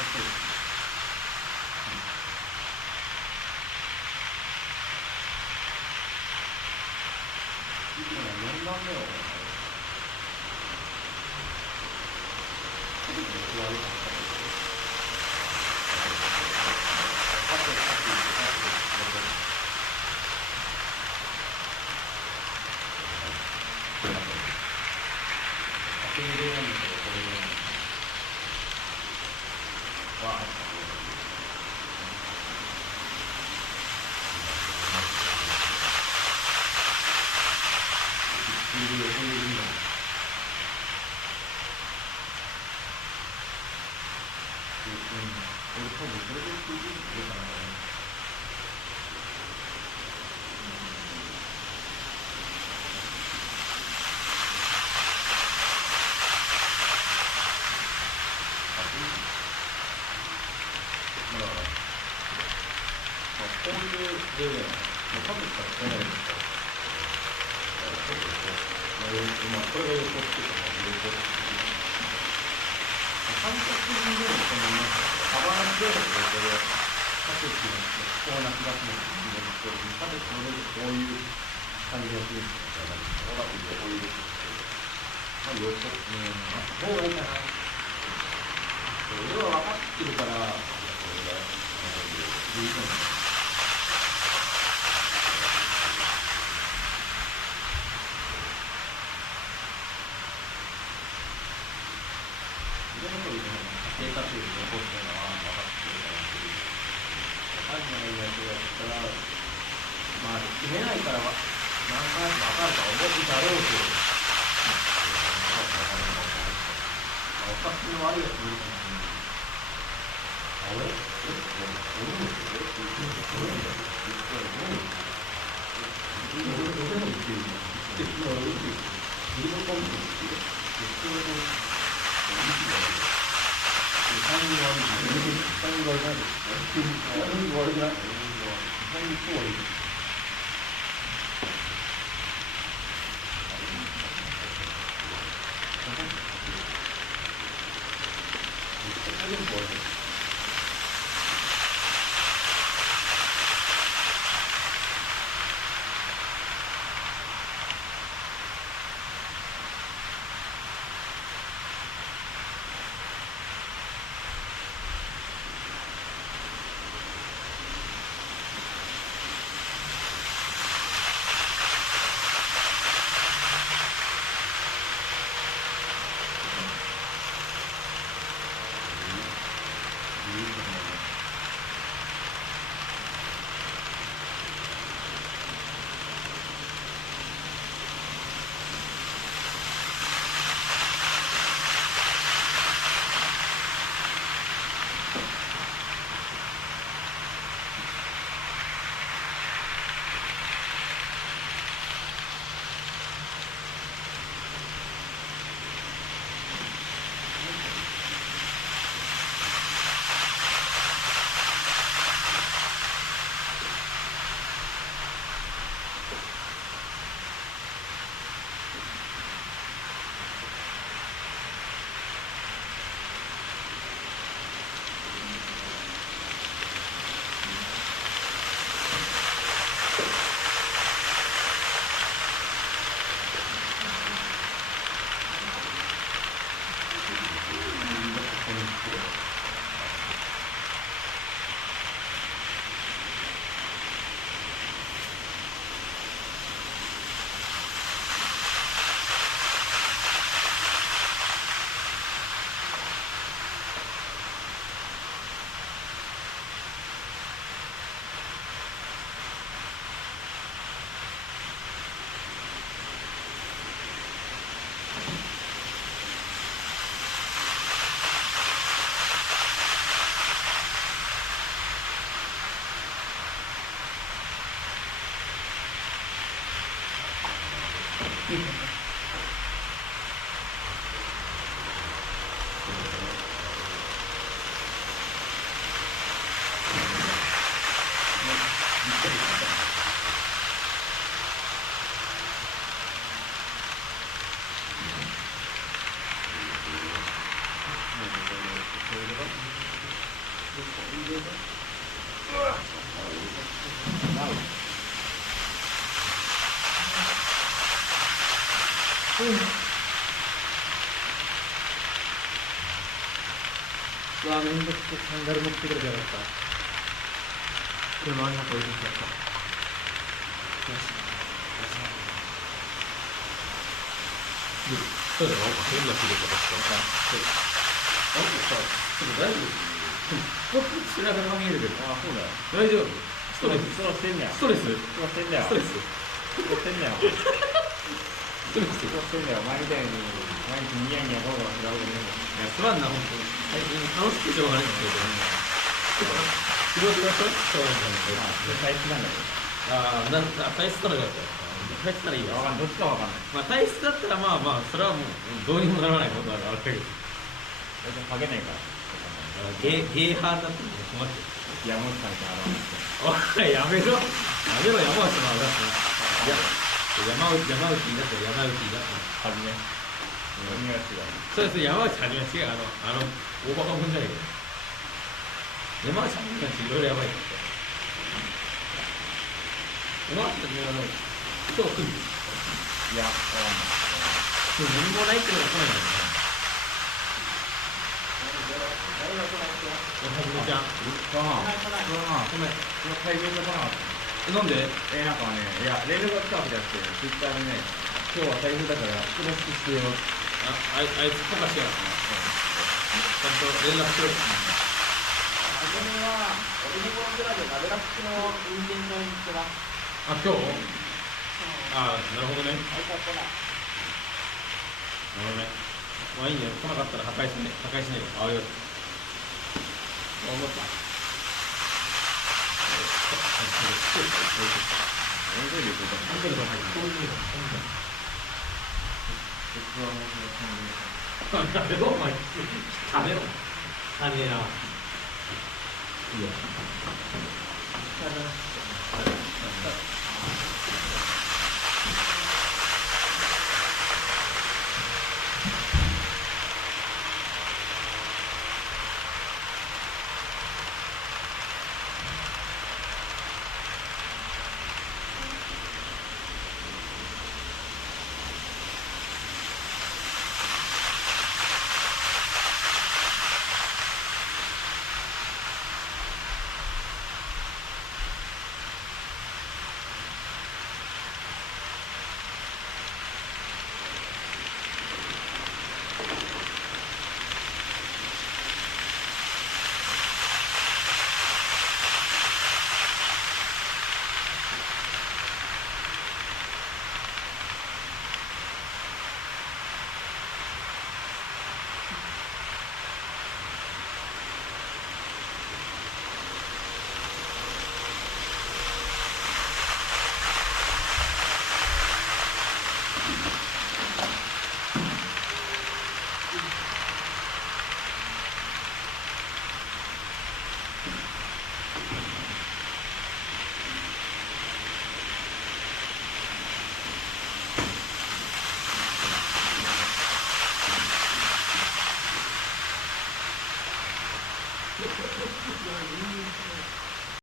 こうわ、めんどくさい。サンダル持ってくればよかった。車の中置いてきちゃった。よし。そうだよ。変な切れ方した。あれさ、ちょっと大丈夫？背中が見えるけど。あ、そうだよ。大丈夫？ストレスしてんだよ。ストレスしてんだよ。ストレスしてんだよ。ストレスしてんだよ。前みたいに毎日ニヤニヤ動画を調べてね。いや、すまんな、ほんとに。最近楽しくてしょうがないんですけど。仕事がそうなんだよ。体質なんだけど。なんか体質からだったら。体質ならいいわ。どっちかわかんない。まあ体質だったらまあまあそれはもうどうにもならないことだからあれだけど。大体かけないから。ゲーハーだったら困ってる。山内さんからおいやめろ。やめろ山内さんは山内だったら山内だはじめ。そうです山内はじめ違う大バカもんじゃないけど。山内さんたちいろいろやばいから。山内さん今日来る。いや、今日何もないっていうのが来ないんだよね。はじめちゃん。来ない。対面が来なかった。なんで？なんかね、いや、連絡が来たわけじゃなくて、ツイッターでね、今日は台風だから人助けしてよ。あいつとかしてやるな。ちゃんと連絡しろ。はじめは、俺のこの寺で鍋ラックの運転場に行ってます。あ、今日？なるほどね。なるほどね。まあいいね。来なかったら破壊しないよ。ありがとう。思った。